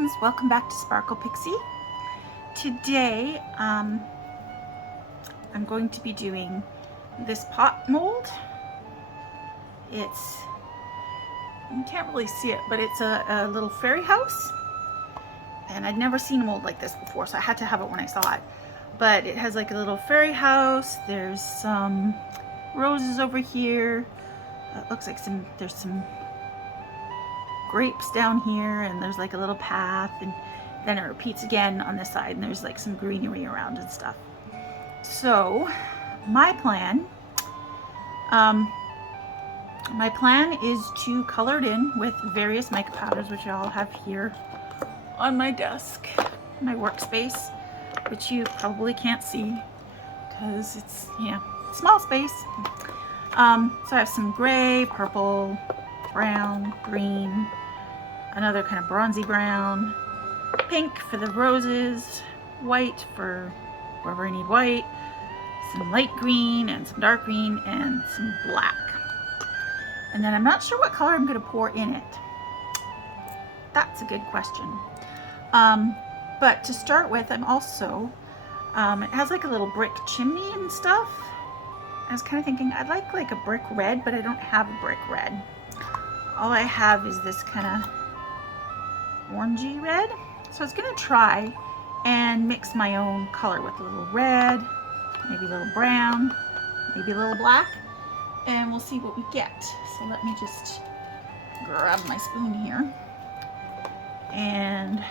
friends, welcome back to Sparkle Pixie. Today I'm going to be doing this pot mold. It's, you can't really see it, but it's a little fairy house, and I'd never seen a mold like this before, so I had to have it when I saw it. But it has like a little fairy house. There's some roses over here. It looks like there's some grapes down here, and there's like a little path, and then it repeats again on this side, and there's like some greenery around and stuff. So my plan is to color it in with various mica powders, which I'll have here on my desk, my workspace, which you probably can't see because it's, yeah, small space. So I have some gray, purple, brown, green, another kind of bronzy brown, pink for the roses, white for wherever I need white, some light green and some dark green, and some black. And then I'm not sure what color I'm going to pour in it. That's a good question. But to start with, I'm also, it has like a little brick chimney and stuff. I was kind of thinking I'd like a brick red, but I don't have a brick red. All I have is this kind of orangey red. So I was going to try and mix my own color with a little red, maybe a little brown, maybe a little black, and we'll see what we get. So let me just grab my spoon here, and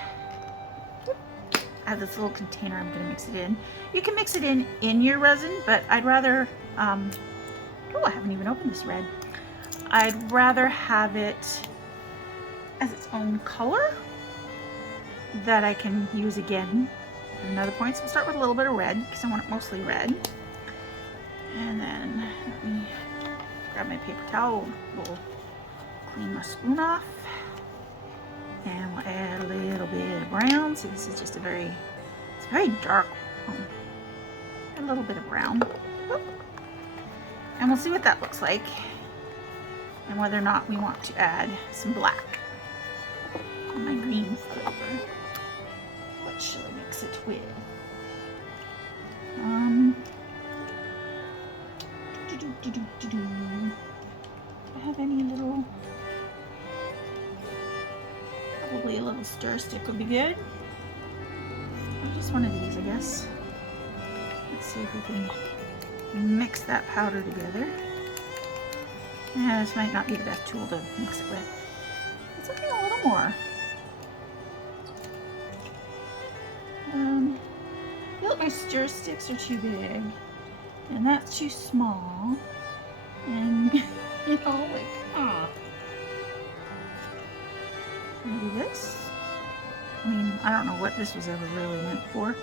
I have this little container I'm going to mix it in. You can mix it in your resin, but I'd rather, oh, I haven't even opened this red. I'd rather have it as its own color that I can use again at another point. So we'll start with a little bit of red because I want it mostly red. And then let me grab my paper towel. We'll clean my spoon off. And we'll add a little bit of brown. So this is just it's a very dark one. A little bit of brown. Whoop. And we'll see what that looks like, and whether or not we want to add some black on my green flavor. What shall I mix it with? Do I have any little, probably a little stir stick would be good. Or just one of these, I guess. Let's see if we can mix that powder together. Yeah, this might not be the best tool to mix it with. It's looking a little more. I feel like my stir sticks are too big, and that's too small, and you know, like, maybe this? I mean, I don't know what this was ever really meant for.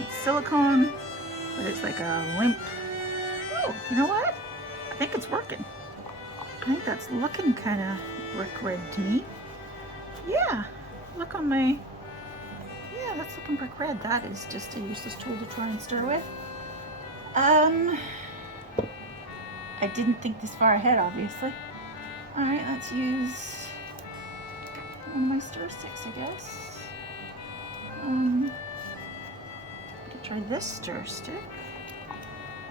It's silicone, but it's like a limp. Oh, you know what? I think it's working. I think that's looking kind of brick red to me. Yeah, look on my, yeah, that's looking brick red. That is just a useless tool to try and stir with. I didn't think this far ahead, obviously. All right, let's use one of my stir sticks, I guess. Try this stir stick.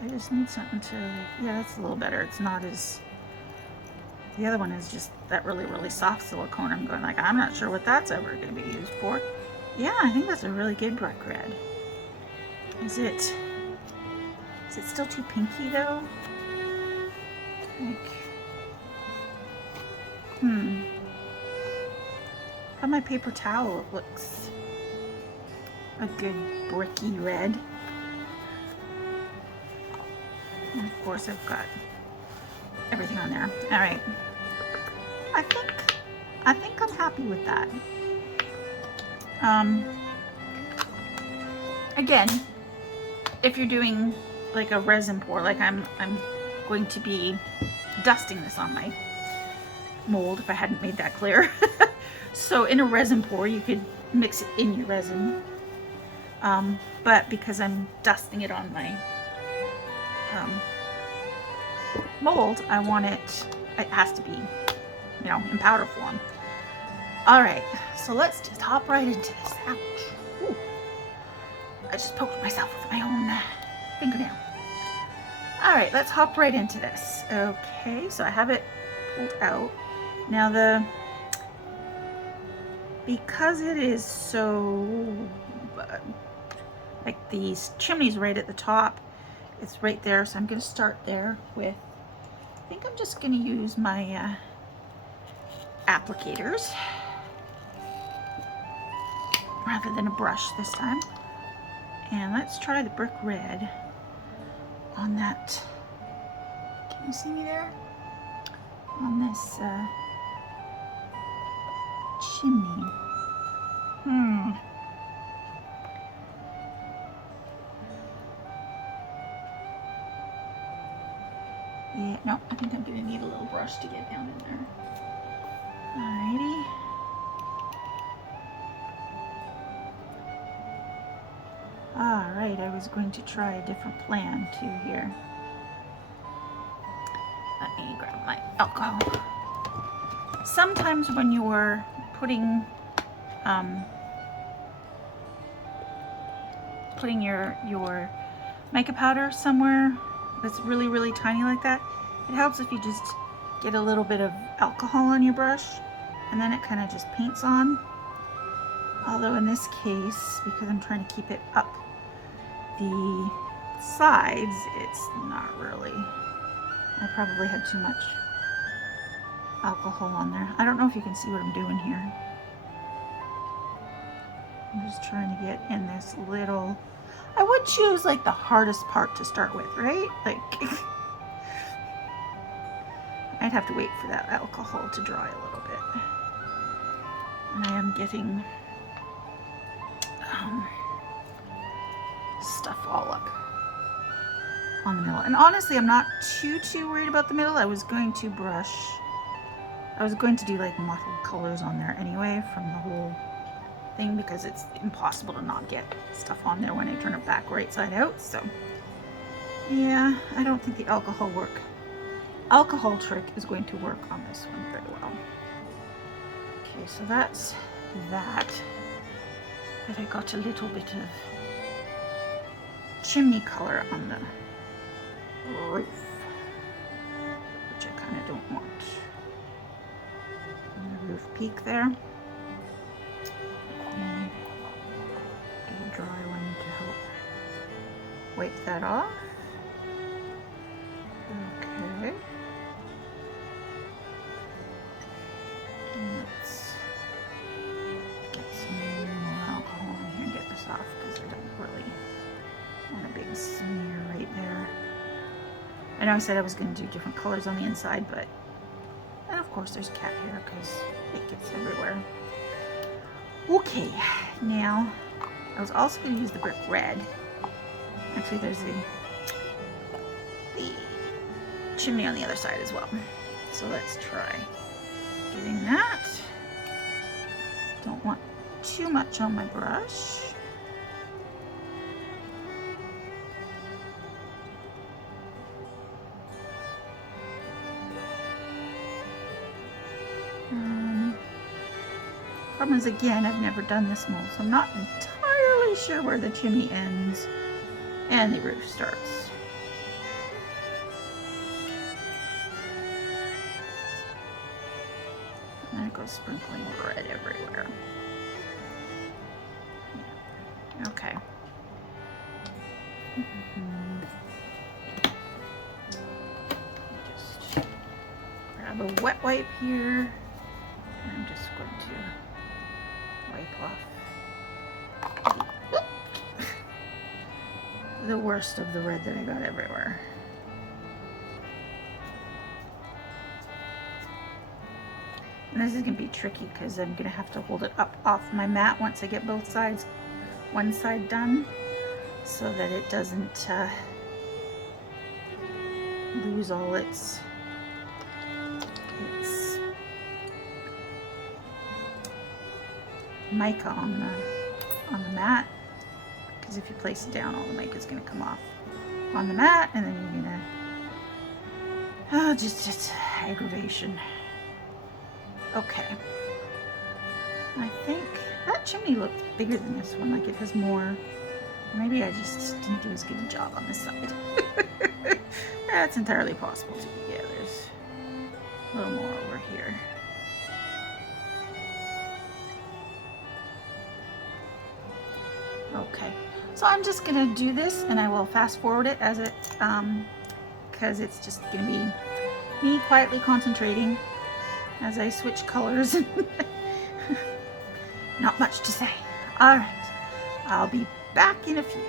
I just need something to, yeah, that's a little better. It's not as, the other one is just that really, really soft silicone. I'm going like, I'm not sure what that's ever going to be used for. Yeah, I think that's a really good brick red. Is it still too pinky though? Like, on my paper towel it looks a good bricky red. And of course I've got everything on there. All right. I think I'm happy with that. Again, if you're doing like a resin pour, like I'm going to be dusting this on my mold, if I hadn't made that clear. So in a resin pour, you could mix it in your resin. But because I'm dusting it on my mold, I want it has to be you know, in powder form. All right, so let's just hop right into this. Ouch. Ooh. I just poked myself with my own fingernail. All right, let's hop right into this. Okay, so I have it pulled out. Now because it is so, like these chimneys right at the top, it's right there, so I'm gonna start there with, I think I'm just gonna use my applicators rather than a brush this time. And let's try the brick red on that. Can you see me there? On this chimney. Yeah, no, I think I'm gonna need a little brush to get down in there. Alrighty. Alright, I was going to try a different plan too here. Let me grab my alcohol. Sometimes when you're putting your mica powder somewhere that's really, really tiny like that, it helps if you just get a little bit of alcohol on your brush and then it kind of just paints on. Although in this case, because I'm trying to keep it up the sides, it's not really. I probably had too much alcohol on there. I don't know if you can see what I'm doing here. I'm just trying to get in this little, I would choose like the hardest part to start with, right? Like, I'd have to wait for that alcohol to dry a little bit. And I am getting stuff all up on the middle. And honestly, I'm not too worried about the middle. I was going to do like mottled colors on there anyway from the whole thing, because it's impossible to not get stuff on there when I turn it back right side out. So yeah, I don't think the alcohol trick is going to work on this one very well. Okay, so that's that. But I got a little bit of chimney color on the roof, which I kind of don't want. And the roof peak there. Get a dry one to help wipe that off. Okay. Let's get some more alcohol in here and get this off, because I don't really want a big smear right there. I know I said I was going to do different colors on the inside, but, and of course there's cat hair because it gets everywhere. Okay, now I was also going to use the brick red. Actually, there's the chimney on the other side as well. So let's try getting that. Don't want too much on my brush. Problem is, again, I've never done this mold, so I'm not entirely sure where the chimney ends and the roof starts. And there it goes, sprinkling red everywhere. Yeah. Okay. Just grab a wet wipe here, and I'm just going to wipe off the worst of the red that I got everywhere. And this is going to be tricky because I'm going to have to hold it up off my mat once I get both sides, one side done, so that it doesn't lose all its mica on the mat, because if you place it down, all the mica is going to come off on the mat, and then you're going to just it's aggravation. Okay. I think that chimney looked bigger than this one, like it has more. Maybe I just didn't do as good a job on this side. That's entirely possible too. Yeah, there's a little more over here. Okay, so I'm just gonna do this and I will fast forward it as it, because it's just gonna be me quietly concentrating as I switch colors. Not much to say. All right, I'll be back in a few.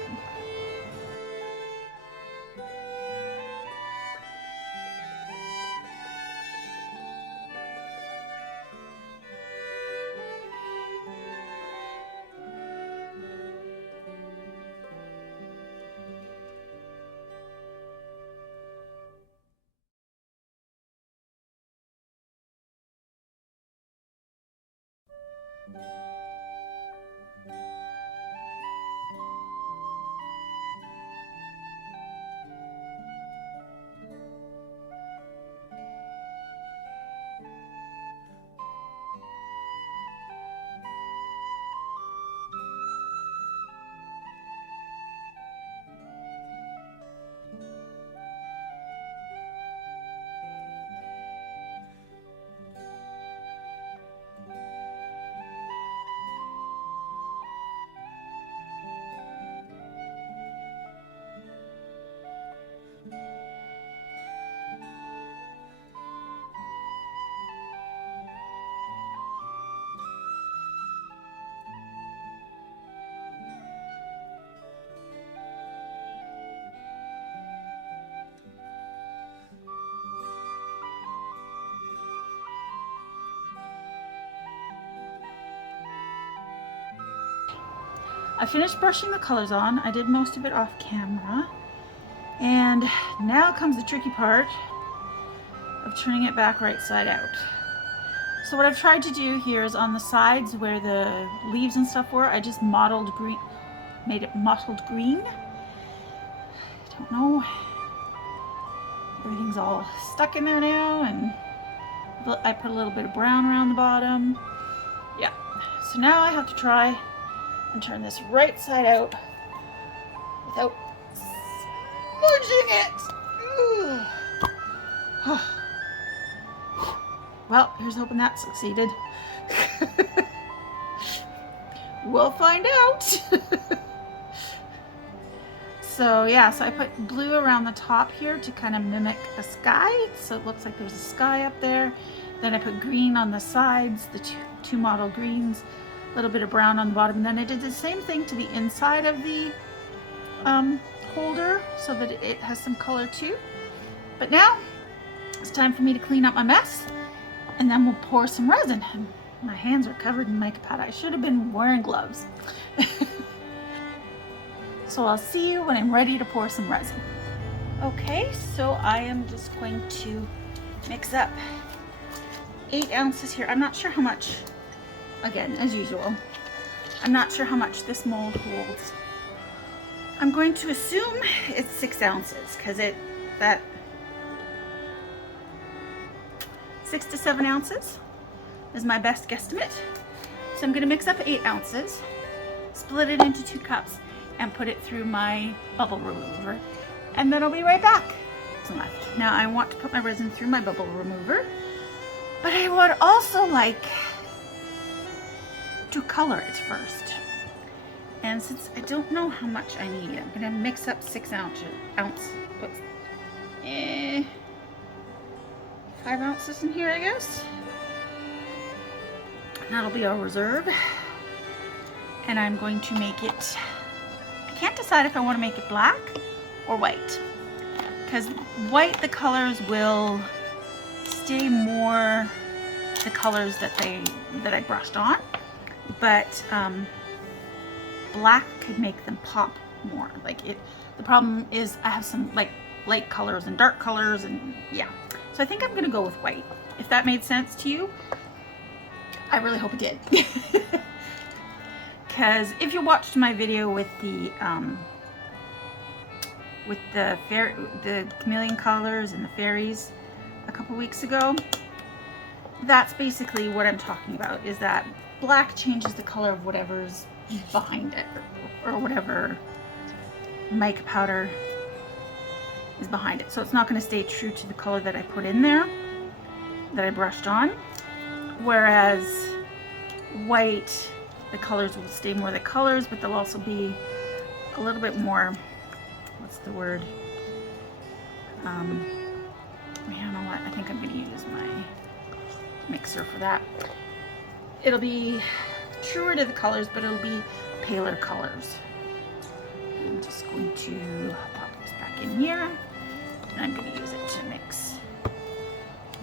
I finished brushing the colors on. I did most of it off camera. And now comes the tricky part of turning it back right side out. So what I've tried to do here is on the sides where the leaves and stuff were, I just mottled green, made it mottled green. I don't know. Everything's all stuck in there now, and I put a little bit of brown around the bottom. Yeah. So now I have to try and turn this right side out without smudging it. Well, here's hoping that succeeded. We'll find out. So yeah, so I put blue around the top here to kind of mimic a sky, so it looks like there's a sky up there. Then I put green on the sides, the two mottled greens, a little bit of brown on the bottom, and then I did the same thing to the inside of the holder so that it has some color too. But now it's time for me to clean up my mess, and then we'll pour some resin. My hands are covered in mica powder. I should have been wearing gloves. So I'll see you when I'm ready to pour some resin. Okay, so I am just going to mix up 8 ounces here. I'm not sure how much, again, as usual, I'm not sure how much this mold holds. I'm going to assume it's 6 ounces because that 6 to 7 ounces is my best guesstimate. So I'm going to mix up 8 ounces, split it into 2 cups, and put it through my bubble remover, and then I'll be right back. Left. Now I want to put my resin through my bubble remover, but I would also like to color it first. And since I don't know how much I need, I'm gonna mix up 6 ounces, put 5 ounces in here, I guess. And that'll be our reserve. And I'm going to make it, I can't decide if I want to make it black or white, because white, the colors will stay more the colors that I brushed on, but black could make them pop more. Like the problem is I have some like light colors and dark colors, and yeah. So I think I'm gonna go with white. If that made sense to you, I really hope it did. Because if you watched my video with the chameleon colors and the fairies a couple weeks ago, that's basically what I'm talking about, is that black changes the color of whatever's behind it, or whatever mica powder is behind it. So it's not going to stay true to the color that I put in there, that I brushed on. Whereas white, the colors will stay more the colors, but they'll also be a little bit more, what's the word? You know what? I think I'm going to use my mixer for that. It'll be truer to the colors, but it'll be paler colors. I'm just going to pop this back in here, and I'm going to use it to mix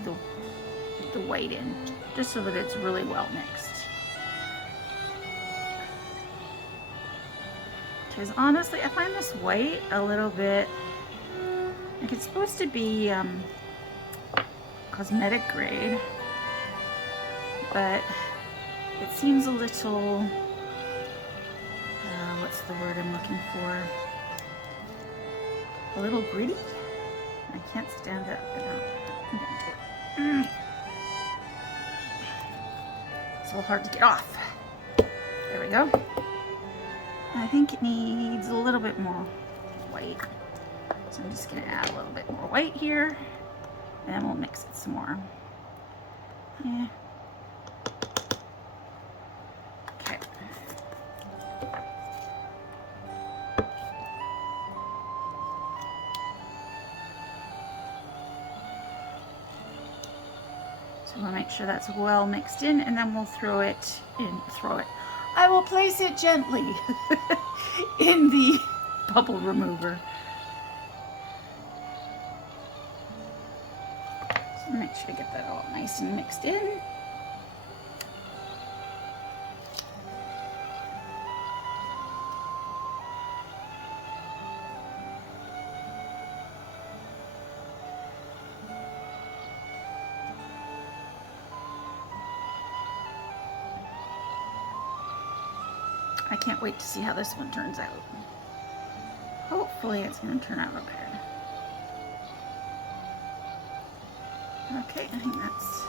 the white in, just so that it's really well mixed. Because honestly, I find this white a little bit, like it's supposed to be cosmetic grade, but it seems a little, what's the word I'm looking for? A little gritty? I can't stand it. It's a little hard to get off. There we go. I think it needs a little bit more white. So I'm just going to add a little bit more white here, and then we'll mix it some more. Yeah. Okay. So we'll make sure that's well mixed in, and then we'll throw it in. I will place it gently in the bubble remover. So make sure to get that all nice and mixed in. I can't wait to see how this one turns out. Hopefully it's going to turn out okay. Okay, I think that's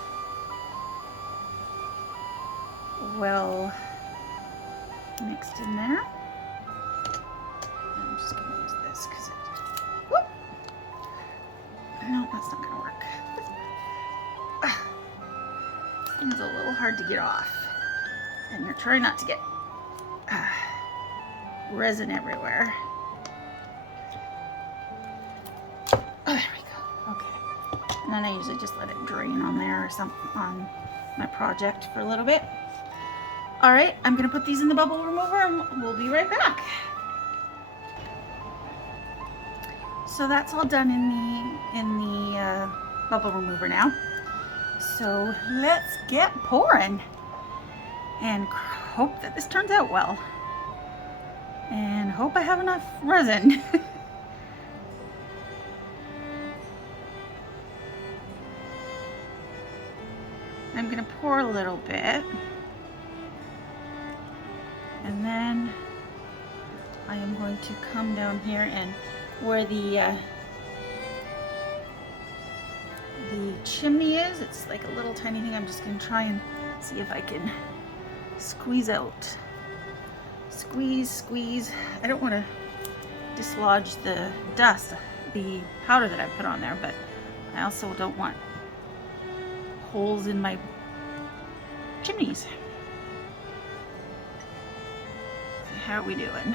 well mixed in there. I'm just going to use this because it... Whoop! No, that's not going to work. It's a little hard to get off. And you're trying not to get resin everywhere. Oh, there we go. Okay. And then I usually just let it drain on there or something on my project for a little bit. All right, I'm gonna put these in the bubble remover and we'll be right back. So that's all done in the bubble remover now. So let's get pouring and hope that this turns out well. And hope I have enough resin. I'm gonna pour a little bit, and then I am going to come down here and where the chimney is, it's like a little tiny thing. I'm just gonna try and see if I can squeeze out. Squeeze. I don't want to dislodge the dust, the powder that I put on there, but I also don't want holes in my chimneys. How are we doing?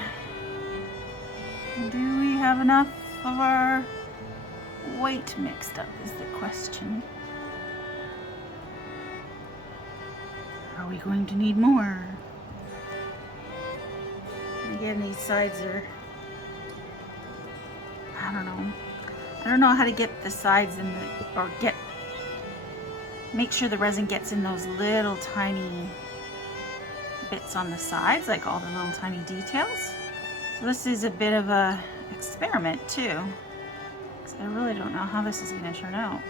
Do we have enough of our white mixed up is the question. Are we going to need more? Again, these sides are, I don't know how to get the sides in the, or make sure the resin gets in those little tiny bits on the sides, like all the little tiny details. So this is a bit of a experiment too, because I really don't know how this is going to turn out.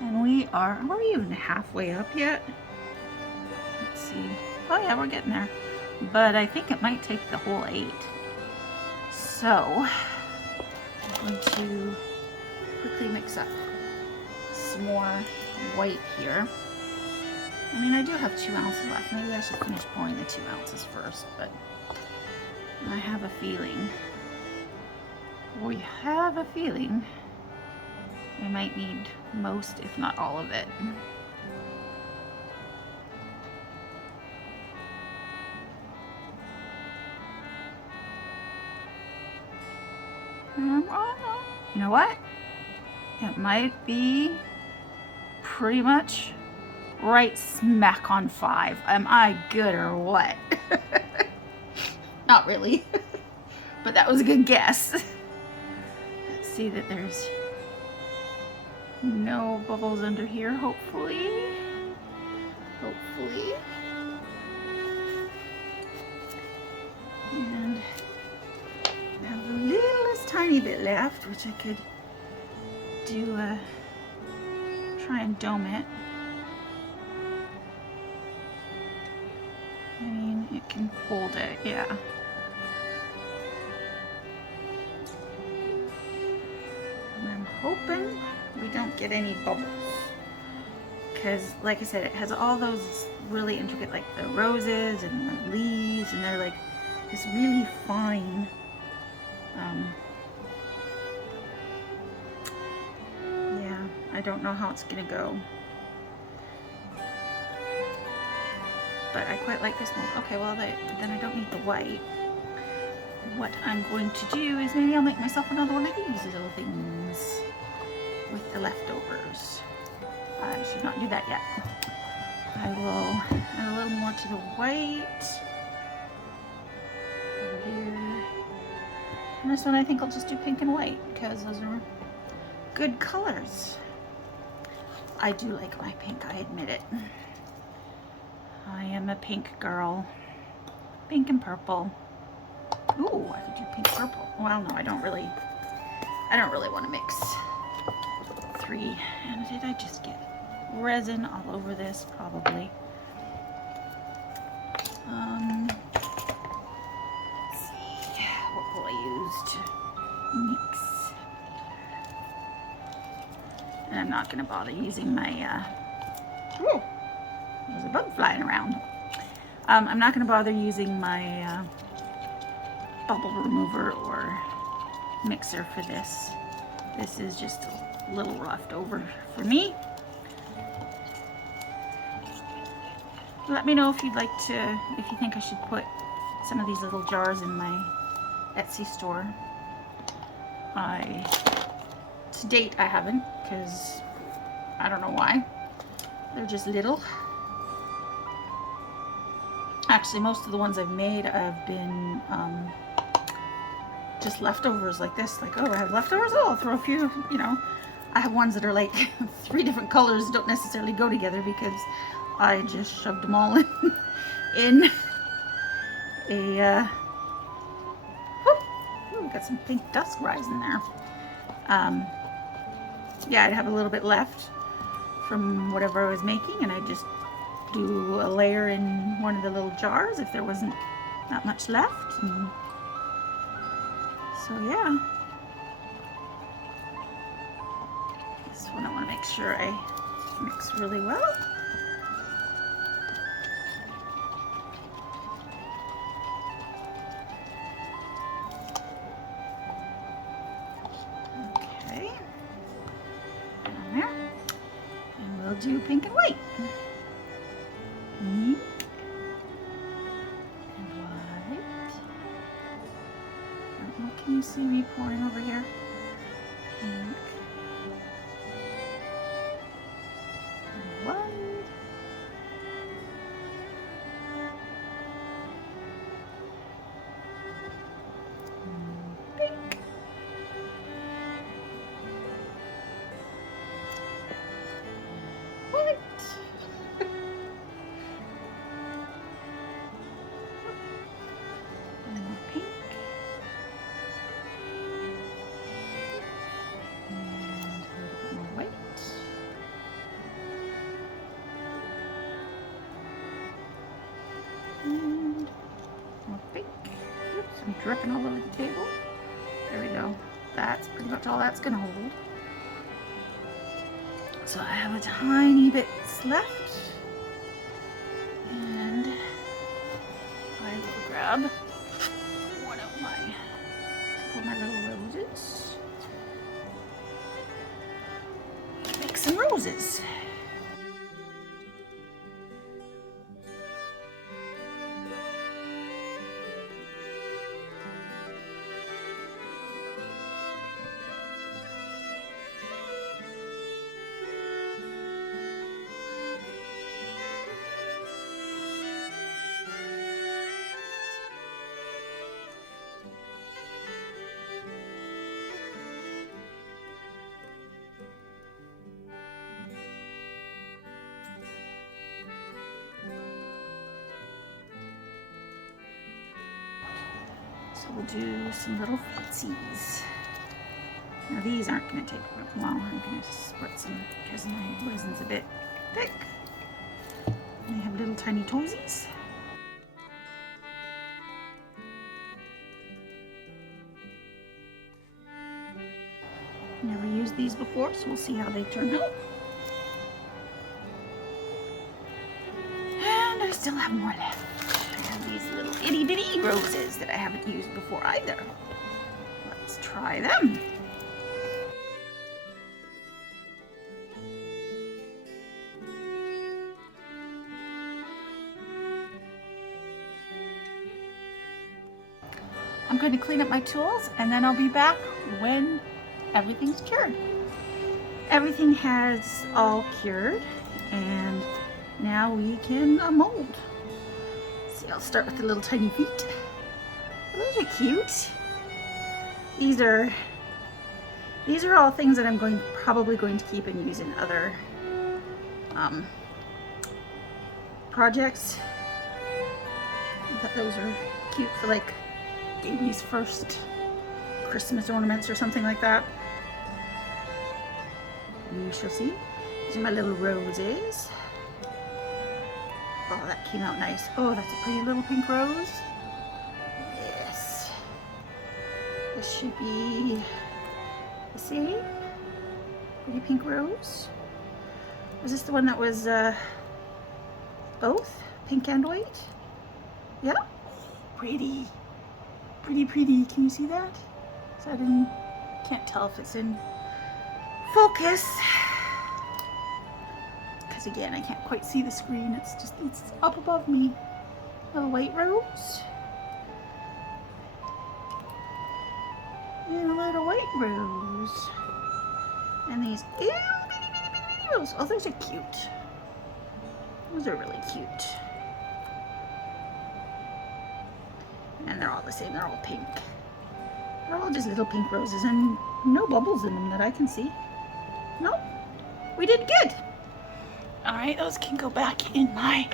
And are we even halfway up yet? Let's see. Oh yeah, we're getting there. But I think it might take the whole 8. So I'm going to quickly mix up some more white here. I mean, I do have 2 ounces left. Maybe I should finish pouring the 2 ounces first, but I have a feeling, we have a feeling I might need most, if not all of it. You know what? It might be pretty much right smack on 5. Am I good or what? Not really, but that was a good guess. Let's see that there's no bubbles under here, hopefully. Hopefully. And I have a little tiny bit left, which I could do try and dome it. I mean, it can hold it, yeah. And I'm hoping we don't get any bubbles, because like I said, it has all those really intricate, like the roses and the leaves, and they're like this really fine yeah, I don't know how it's gonna go, but I quite like this one. Okay, well then I don't need the white. What I'm going to do is maybe I'll make myself another one of these little things with the leftovers. I should not do that yet. I will add a little more to the white over here. And this one I think I'll just do pink and white because those are good colors. I do like my pink, I admit it. I am a pink girl. Pink and purple. Ooh, I could do pink purple. Well, no, I don't really want to mix 3. And did I just get resin all over this? Probably. Let's see, what will I use to mix? And I'm not going to bother using my, ooh, there's a bug flying around. I'm not going to bother using my bubble remover or mixer for this. This is just a little roughed over for me. Let me know if you'd like to, if you think I should put some of these little jars in my Etsy store. To date I haven't, because I don't know why. They're just little. Actually, most of the ones I've made have been just leftovers like this. Like, oh, I have leftovers? Oh, I'll throw a few, you know. I have ones that are like 3 different colors, don't necessarily go together because I just shoved them all in a, ooh, got some pink dust rising there. Yeah, I'd have a little bit left from whatever I was making, and I just do a layer in one of the little jars if there wasn't that much left. And so yeah, this one I want to make sure I mix really well. Okay, on there, and we'll do pink and white. Pink and white. I don't know, can you see me pouring over here? Pink and white. And pink. White. Pink and a little bit more white and more pink. Oops, I'm dripping all over the table. There we go. That's pretty much all that's gonna hold. So I have a tiny bit left. grab one of my little roses. Make some roses. So we'll do some little feetsies. Now these aren't going to take long. I'm going to split some because my resin's a bit thick. They have little tiny toesies. Never used these before, so we'll see how they turn out. And I still have more left. I have these little itty bitty roses that I haven't used before either. Let's try them. I'm going to clean up my tools and then I'll be back when everything's cured. Everything has all cured and now we can mold. See, I'll start with the little tiny feet. Those are cute. These are all things that I'm probably going to keep and use in other projects. I thought those are cute for like baby's first Christmas ornaments or something like that. We shall see. These are my little roses. Oh, that came out nice. Oh, that's a pretty little pink rose. Yes. This should be the same. Pretty pink rose. Was this the one that was both pink and white? Yeah. Pretty. Pretty. Can you see that? So can't tell if it's in focus. Because again, I can't quite see the screen. It's up above me. Little white rose. And a little white rose. And these itty bitty roses. Oh, those are cute. Those are really cute. And they're all the same, they're all pink. They're all just little pink roses and no bubbles in them that I can see. Nope, we did good. All right, those can go back in my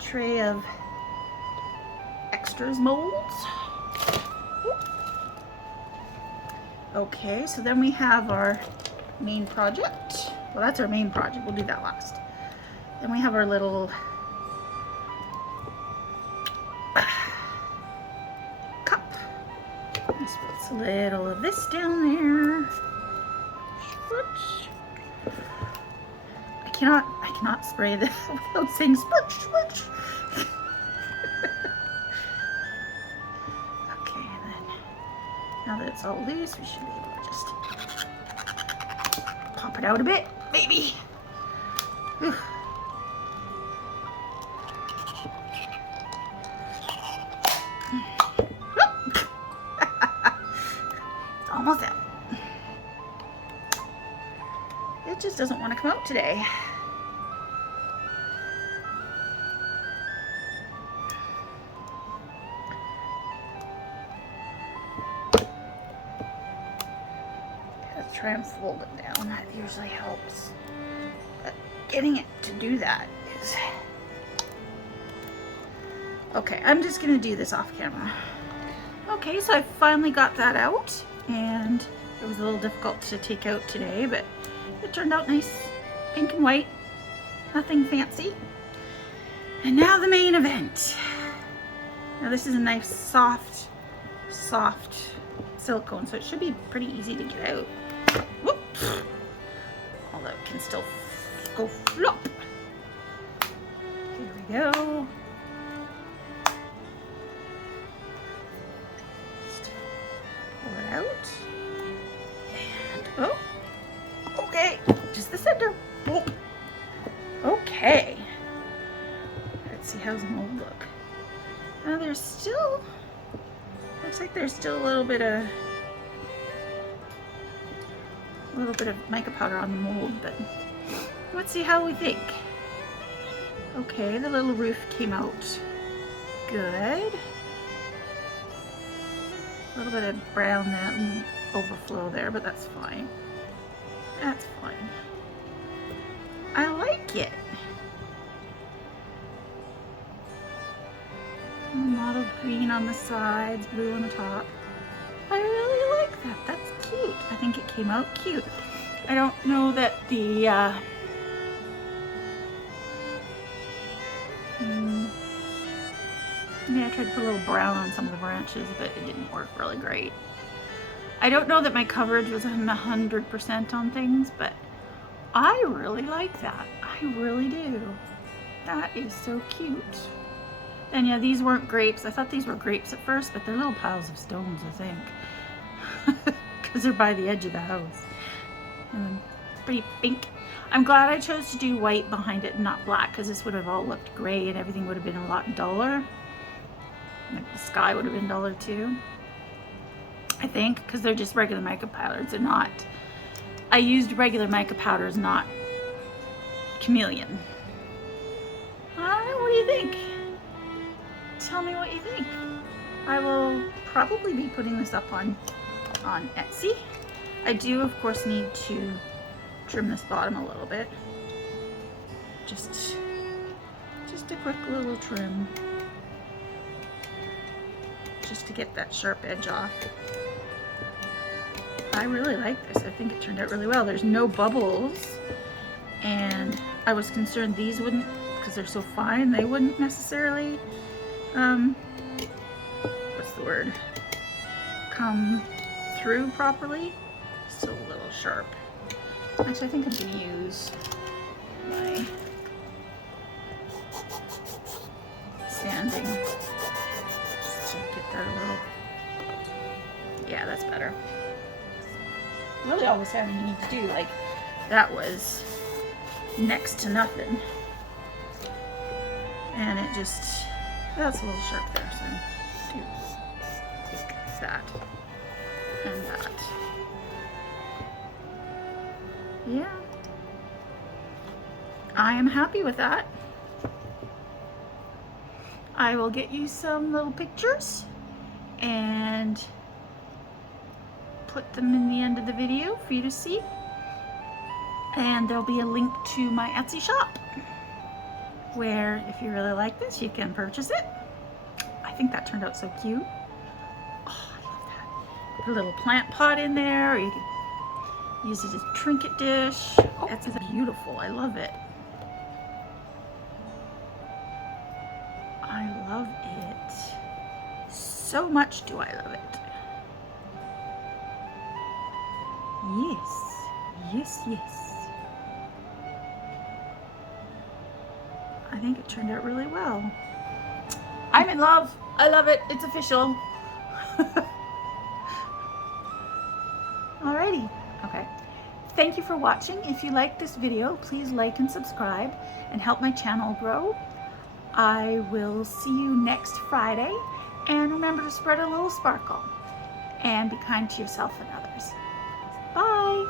tray of extras molds. Okay, so then we have our main project. Well, that's our main project, we'll do that last. Then we have our little cup. Let's put a little of this down there. I cannot spray this without saying sploosh. Okay, and then now that it's all loose, we should be able to just pop it out a bit, maybe. Whew. It's almost out. It just doesn't want to come out today. Try and fold it down. That usually helps. But getting it to do that is... Okay, I'm just going to do this off camera. Okay, so I finally got that out, and it was a little difficult to take out today, but it turned out nice, pink and white. Nothing fancy. And now the main event. Now this is a nice soft silicone, so it should be pretty easy to get out. Whoops. Although it can still go flop. Here we go. there's still a little bit of mica powder on the mold, but let's see how we think. Okay, the little roof came out good. A little bit of brown and overflow there, but that's fine. That's fine. I like it. Mottled green on the sides, blue on the top. I really like that. That's cute. I think it came out cute. I don't know that the yeah, I tried to put a little brown on some of the branches, but it didn't work really great. I don't know that my coverage was 100% on things, but I really like that. I really do. That is so cute. And yeah, these weren't grapes. I thought these were grapes at first, but they're little piles of stones, I think. Because they're by the edge of the house. And pretty pink. I'm glad I chose to do white behind it and not black, because this would have all looked gray and everything would have been a lot duller. Like the sky would have been duller too, I think, because they're just regular mica powders. They're not, I used regular mica powders, not chameleon. I don't know, what do you think? Tell me what you think. I will probably be putting this up on Etsy. I do, of course, need to trim this bottom a little bit. Just a quick little trim. Just to get that sharp edge off. I really like this. I think it turned out really well. There's no bubbles, and I was concerned these wouldn't, because they're so fine, they wouldn't necessarily what's the word, come through properly. Still a little sharp. Actually, I think I'm going to use my sanding just to get that a little, yeah, that's better. Really all the sanding you need to do, like, that was next to nothing. And it just, that's a little sharp there, so I do like that and that. Yeah, I am happy with that. I will get you some little pictures and put them in the end of the video for you to see. And there'll be a link to my Etsy shop where if you really like this, you can purchase it. I think that turned out so cute. Oh, I love that. Put a little plant pot in there, or you can use it as a trinket dish. Oh, that's beautiful. I love it. I love it. So much do I love it. Yes. Yes, yes. I think it turned out really well. I'm in love. I love it. It's official. Alrighty. Okay. Thank you for watching. If you liked this video, please like and subscribe and help my channel grow. I will see you next Friday. And remember to spread a little sparkle and be kind to yourself and others. Bye.